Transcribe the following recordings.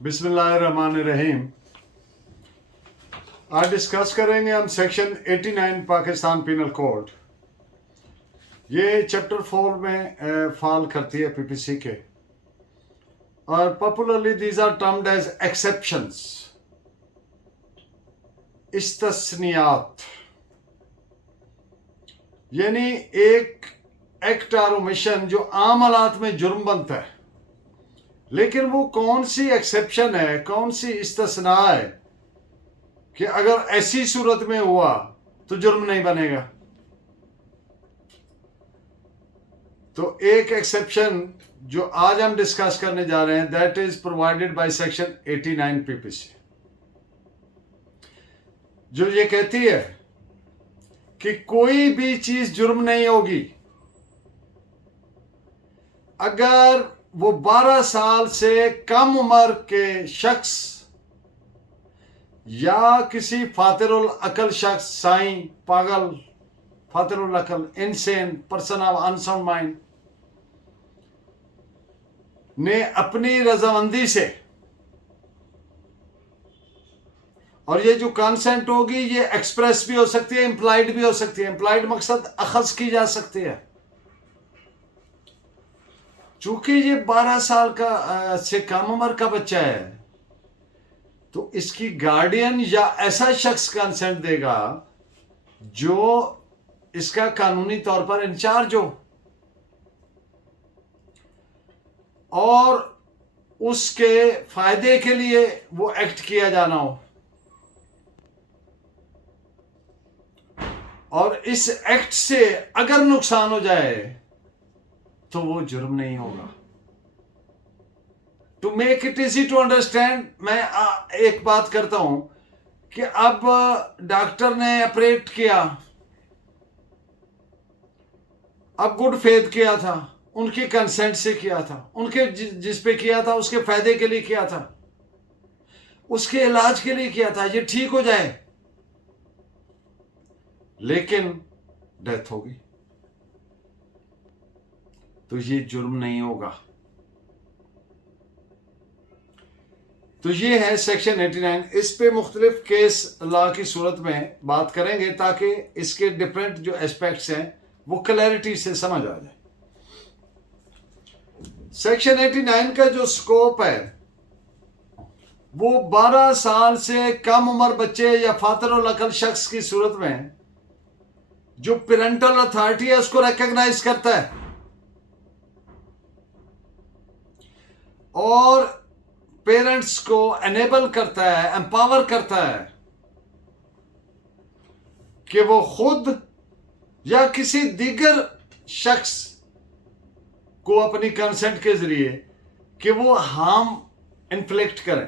बिस्मिल्लाहिर्रहमानिर्रहीम। आज डिस्कस करेंगे हम सेक्शन 89 पाकिस्तान पिनल कोड। ये चैप्टर 4 में फॉल करती है पीपीसी के, और popularly these are termed as exceptions, इस्तस्नियात। यानी एक एक्ट और ओमिशन जो आम हालात में जुर्म बनता है, लेकिन वो कौन सी एक्सेप्शन है, कौन सी इस्तिस्ना है कि अगर ऐसी सूरत में हुआ तो जुर्म नहीं बनेगा। तो एक एक्सेप्शन जो आज हम डिस्कस करने जा रहे हैं, that is provided by section 89 PPC, जो ये कहती है कि कोई भी चीज जुर्म नहीं होगी अगर वो 12 साल से कम उम्र के शख्स या किसी फातिरुल अकल शख्स, साईं, पागल, फातिरुल अकल, insane, person of unsound mind ने अपनी रजामंदी से, और ये जो कंसेंट होगी ये एक्सप्रेस भी हो सकती है, इंप्लाइड भी हो सकती है। इंप्लाइड मकसद अखज की जा सकती है। चूंकि ये 12 साल का से कम उम्र का बच्चा है, तो इसकी गार्डियन या ऐसा शख्स कंसेंट देगा जो इसका कानूनी तौर पर इंचार्ज हो और उसके फायदे के लिए वो एक्ट किया जाना हो, और इस एक्ट से अगर नुकसान हो जाए तो वो जुर्म नहीं होगा। To make it easy to understand, मैं एक बात करता हूं कि अब डॉक्टर ने ऑपरेट किया, अब गुड फेथ किया था, उनकी कंसेंट से किया था, उनके जिस पे किया था उसके फायदे के लिए किया था, उसके इलाज के लिए किया था, ये ठीक हो जाए, लेकिन डेथ होगी तो ये जुर्म नहीं होगा। तो ये है सेक्शन 89। इस पे मुख्तलिफ केस लॉ की सूरत में बात करेंगे ताकि इसके डिफरेंट जो एस्पेक्ट्स हैं वो क्लैरिटी से समझ आ जाए। सेक्शन 89 का जो स्कोप है वो 12 साल से कम उम्र बच्चे या फातिरुल अकल शख्स की सूरत में जो पेरेंटल अथॉरिटी है उसको रिकॉग्नाइज करता है और पेरेंट्स को एनेबल करता है, एम्पावर करता है कि वो खुद या किसी दीगर शख्स को अपनी कंसेंट के जरिए कि वो हार्म इन्फ्लिक्ट करें।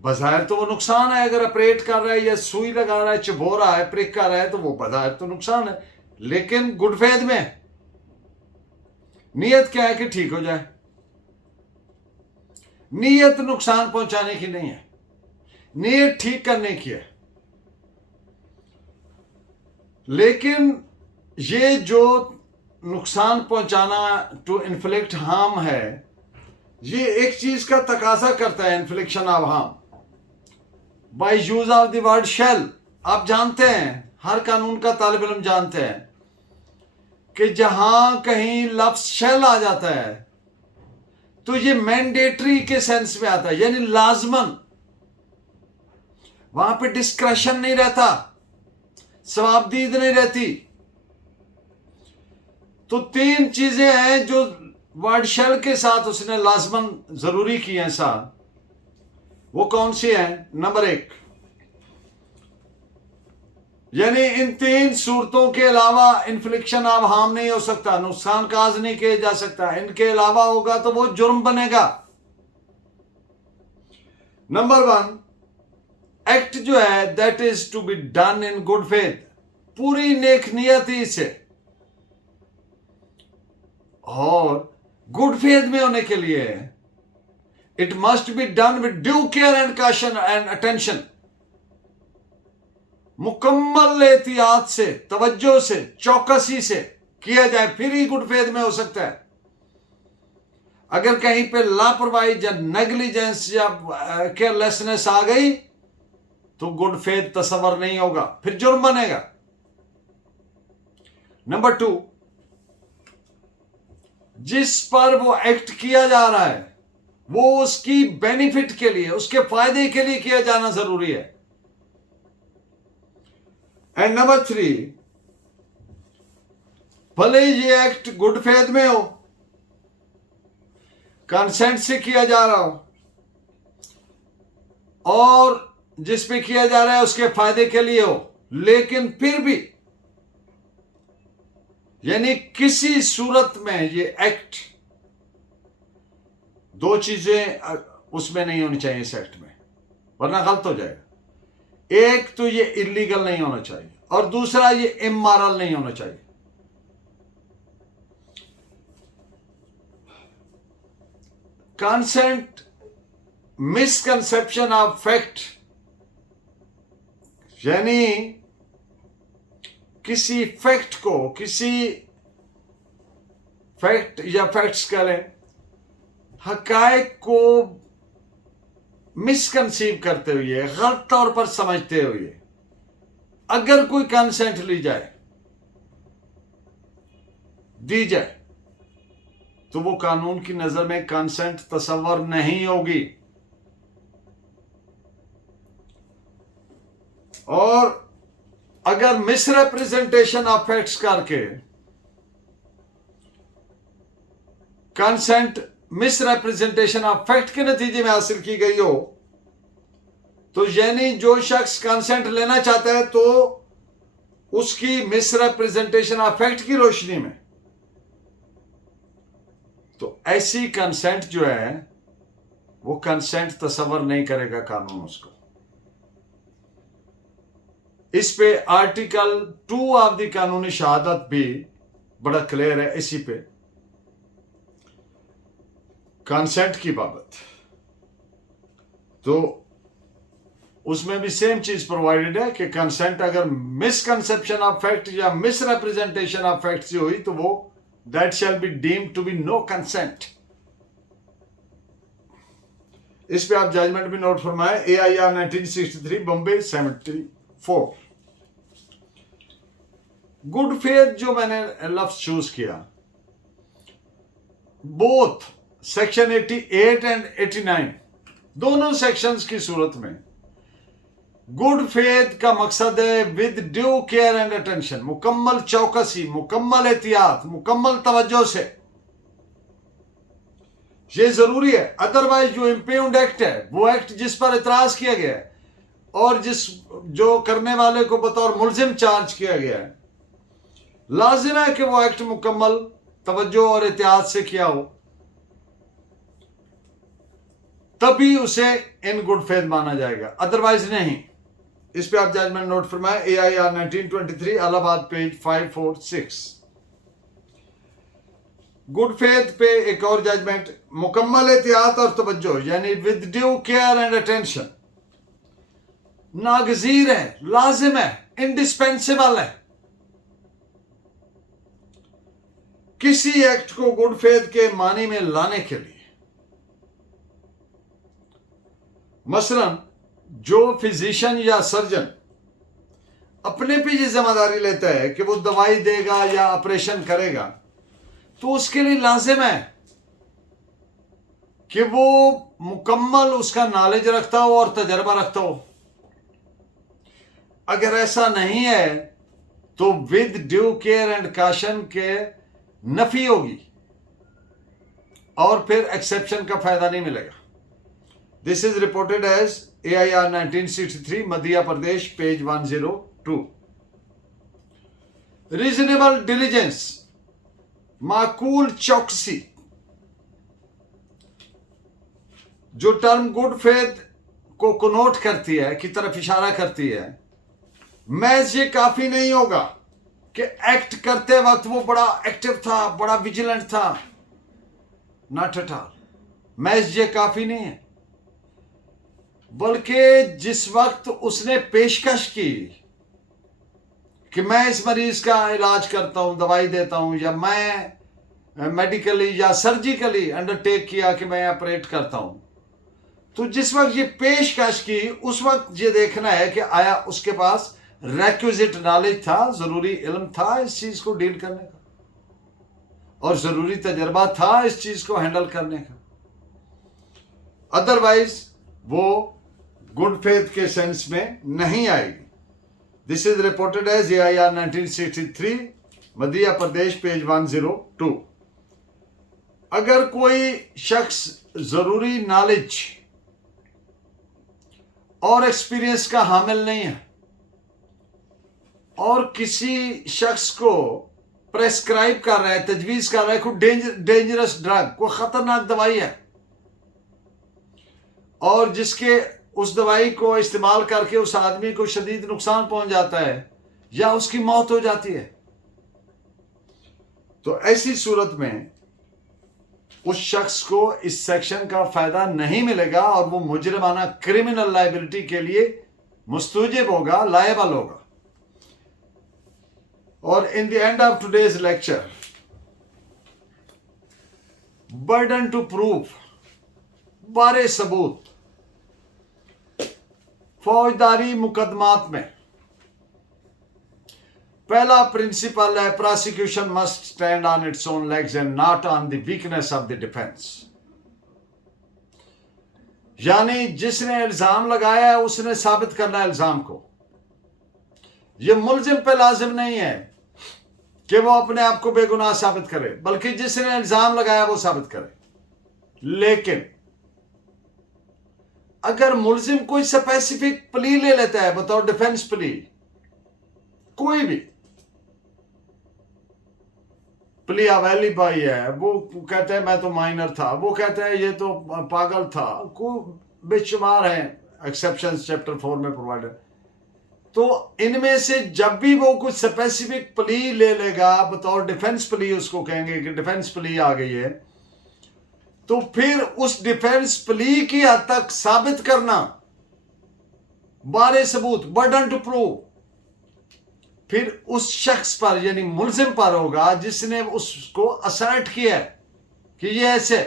बज़ाहिर तो वो नुकसान है, अगर ऑपरेट कर रहा है या सुई लगा रहा है, चबो रहा है, प्रिक कर रहा है, तो वो बज़ाहिर तो नुकसान है, लेकिन गुड फेथ में नीयत क्या है कि ठीक हो जाए। नीयत नुकसान पहुंचाने की नहीं है, नीयत ठीक करने की है। लेकिन ये जो नुकसान पहुंचाना, टू इन्फ्लिक्ट हार्म है, ये एक चीज का तकाजा करता है, infliction of harm by use of the word shall. आप जानते हैं, हर कानून का तालिब इल्म जानते हैं कि जहां कहीं लफ्ज शैल आ जाता है तो ये मैंडेटरी के सेंस में आता है, यानी लाजमन, वहां पे डिस्क्रेशन नहीं रहता, सवाबदीद नहीं रहती। तो 3 चीजें हैं जो वर्ड शेल के साथ उसने लाजमन जरूरी की हैं साथ। वो कौन सी हैं? नंबर 1, यानी इन 3 सूरतों के अलावा इन्फ्लिक्शन ऑफ हार्म नहीं हो सकता, नुकसान काज नहीं किया जा सकता। इनके अलावा होगा तो वो जुर्म बनेगा। नंबर 1, एक्ट जो है that is to be done in good faith, पूरी नेक नियति से, और गुड फेथ में होने के लिए it must be done with due care and caution and attention, मुकम्मल एहतियात से, तवज्जो से, चौकसी से किया जाए, फिर ही गुड फेथ में हो सकता है। अगर कहीं पे लापरवाही या नेग्लिजेंस या केयरलेसनेस आ गई तो गुड फेथ तस्वर नहीं होगा, फिर जुर्म बनेगा। नंबर 2, जिस पर वो एक्ट किया जा रहा है वो उसकी बेनिफिट के लिए, उसके फायदे के लिए किया जाना जरूरी है। एंड नंबर 3, भले ये एक्ट गुड फेथ में हो, कंसेंट से किया जा रहा हो, और जिस पे किया जा रहा है उसके फायदे के लिए हो, लेकिन फिर भी यानी किसी सूरत में ये एक्ट, दो चीजें उसमें नहीं होनी चाहिए इस एक्ट में, वरना गलत हो जाएगा। एक तो ये इलीगल नहीं होना चाहिए और दूसरा ये इमोरल नहीं होना चाहिए। कंसेंट मिसकंसेप्शन ऑफ फैक्ट, यानी किसी फैक्ट को, किसी फैक्ट या फैक्ट्स करें, हकायक को मिसकंसीव करते हुए, गलत तौर पर समझते हुए अगर कोई कंसेंट ली जाए, दी जाए, तो वो कानून की नजर में कंसेंट तस्वर नहीं होगी। और अगर मिसरिप्रेजेंटेशन ऑफ फैक्ट्स करके कंसेंट मिसरिप्रेजेंटेशन ऑफ फैक्ट के नतीजे में हासिल की गई हो, तो यानी जो शख्स कंसेंट लेना चाहता है तो उसकी मिसरिप्रेजेंटेशन ऑफ फैक्ट की रोशनी में, तो ऐसी कंसेंट जो है वो कंसेंट तस्वर नहीं करेगा कानून उसको। इस पे आर्टिकल 2 ऑफ द कानूनी शहादत भी बड़ा क्लियर है इसी पे, कंसेंट की बाबत। तो उसमें भी सेम चीज प्रोवाइडेड है कि कंसेंट अगर मिसकंसेप्शन ऑफ फैक्ट या मिसरिप्रेजेंटेशन ऑफ फैक्ट से हुई तो वो that shall be deemed to be no consent. इस पे आप जजमेंट भी नोट फरमाए, AIR 1963 बॉम्बे 74। गुड फेथ जो मैंने लफ्ज चूज किया, बोथ सेक्शन 88 एंड 89, दोनों सेक्शंस की सूरत में गुड फेथ का मकसद है with due care and attention, मुकम्मल चौकसी, मुकम्मल एहतियात, मुकम्मल तवज्जो से। ये जरूरी है, अदरवाइज जो इम्पेउंड एक्ट है, वो एक्ट जिस पर इतराज किया गया है और जो करने वाले को बतौर मुलजिम चार्ज किया गया है, लाजिम है कि वो एक्ट मुकम्मल तवज्जो और एहतियात से किया हो, तभी उसे इन गुड फेथ माना जाएगा, अदरवाइज नहीं। इस पे आप जजमेंट नोट फरमाए, AIR 1923 Allahabad page 546। Good faith पे एक और जजमेंट, मुकम्मल एहतियात और तवज्जो यानी with due care and attention, नागजीर है, लाजिम है, इंडिस्पेंसिबल है। किसी एक्ट को गुड फेथ के मानी में लाने के लिए, मसलन जो फिजिशियन या सर्जन अपने पे ये जिम्मेदारी लेता है कि वो दवाई देगा या ऑपरेशन करेगा, तो उसके लिए लाजिम है कि वो मुकम्मल उसका नॉलेज रखता हो और तजर्बा रखता हो। अगर ऐसा नहीं है तो with due care and caution के नफी होगी और फिर एक्सेप्शन का फायदा नहीं मिलेगा। This is reported as AIR 1963 Madhya Pradesh page 102। Reasonable diligence, माकूल चौकसी, जो टर्म गुड फेथ को कनोट करती है, की तरफ इशारा करती है, महज ये काफी नहीं होगा कि एक्ट करते वक्त वो बड़ा एक्टिव था, बड़ा विजिलेंट था, नॉट एट ऑल, महज ये काफी नहीं है, बल्कि जिस वक्त उसने पेशकश की कि मैं इस मरीज का इलाज करता हूं, दवाई देता हूं, या मैं मेडिकली या सर्जिकली अंडरटेक किया कि मैं ऑपरेट करता हूं, तो जिस वक्त ये पेशकश की उस वक्त ये देखना है कि आया उसके पास रेक्विजिट नॉलेज था, जरूरी इल्म था इस चीज को डील करने का, और जरूरी तजर्बा था इस चीज को हैंडल करने का। अदरवाइज वो गुड फेथ के सेंस में नहीं आएगी। This is reported as AIR 1963, Madhya Pradesh, page 102। अगर कोई शख्स जरूरी नॉलेज और एक्सपीरियंस का हामिल नहीं है और किसी शख्स को प्रेस्क्राइब कर रहा है, तजवीज कर रहा है कोई डेंजरस ड्रग, कोई खतरनाक दवाई है, और जिसके उस दवाई को इस्तेमाल करके उस आदमी को शदीद नुकसान पहुंच जाता है या उसकी मौत हो जाती है, तो ऐसी सूरत में उस शख्स को इस सेक्शन का फायदा नहीं मिलेगा और वो मुजरिमाना क्रिमिनल लायबिलिटी के लिए मुस्तूजिब होगा, लायबल होगा। और in the end of today's lecture, burden to proof, बारे सबूत फौजदारी मुकदमात में पहला प्रिंसिपल है, prosecution must stand on its own legs and not on the weakness of the defence. यानी जिसने इल्जाम लगाया है उसने साबित करना है इल्जाम को। यह मुलजिम पे लाजिम नहीं है कि वो अपने आप को बेगुनाह साबित करे, बल्कि जिसने इल्जाम लगाया वो साबित करे। लेकिन अगर मुलजिम कोई स्पेसिफिक प्ली ले लेता है बतौर डिफेंस प्ली, कोई भी प्ली अवेली भाई है, वो कहते हैं मैं तो माइनर था, वो कहते हैं ये तो पागल था, को बेशुमार है एक्सेप्शंस चैप्टर 4 में प्रोवाइडेड। तो इनमें से जब भी वो कुछ स्पेसिफिक प्ली ले लेगा बतौर डिफेंस प्ली, उसको कहेंगे कि डिफेंस प्ली आ गई है, तो फिर उस डिफेंस प्ली की हद तक साबित करना, बारे सबूत, बर्डन टू प्रूव, फिर उस शख्स पर यानी मुलजिम पर होगा जिसने उसको असर्ट किया है कि ये ऐसे।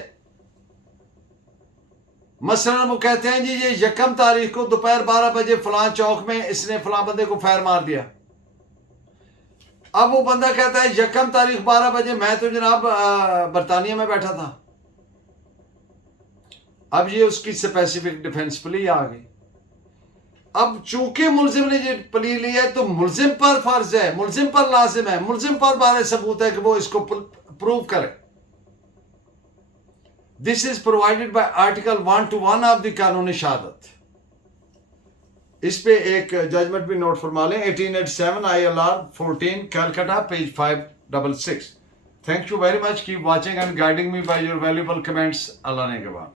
मसलन वो कहते हैं जी ये 1 तारीख को दोपहर 12 बजे फलां चौक में इसने फलां बंदे को फायर मार दिया। अब वो बंदा कहता है 1 तारीख 12 बजे मैं तो जनाब बरतानिया में बैठा था। अब ये उसकी स्पेसिफिक डिफेंस प्ली आ गई। अब चूंकि मुलजिम ने ये प्ली ली है तो मुलजिम पर फर्ज है, मुलजिम पर लाजिम है, मुलजिम पर बारे सबूत है कि वो इसको प्रूव करे। This is provided by article 121 of the कानूनी शहादत। इस पे एक जजमेंट भी नोट फरमा लें, 1887 ILR 14 Calcutta, page 566। Thank you very much, keep watching and guiding me by your valuable comments. अल्लाह ने के बाद।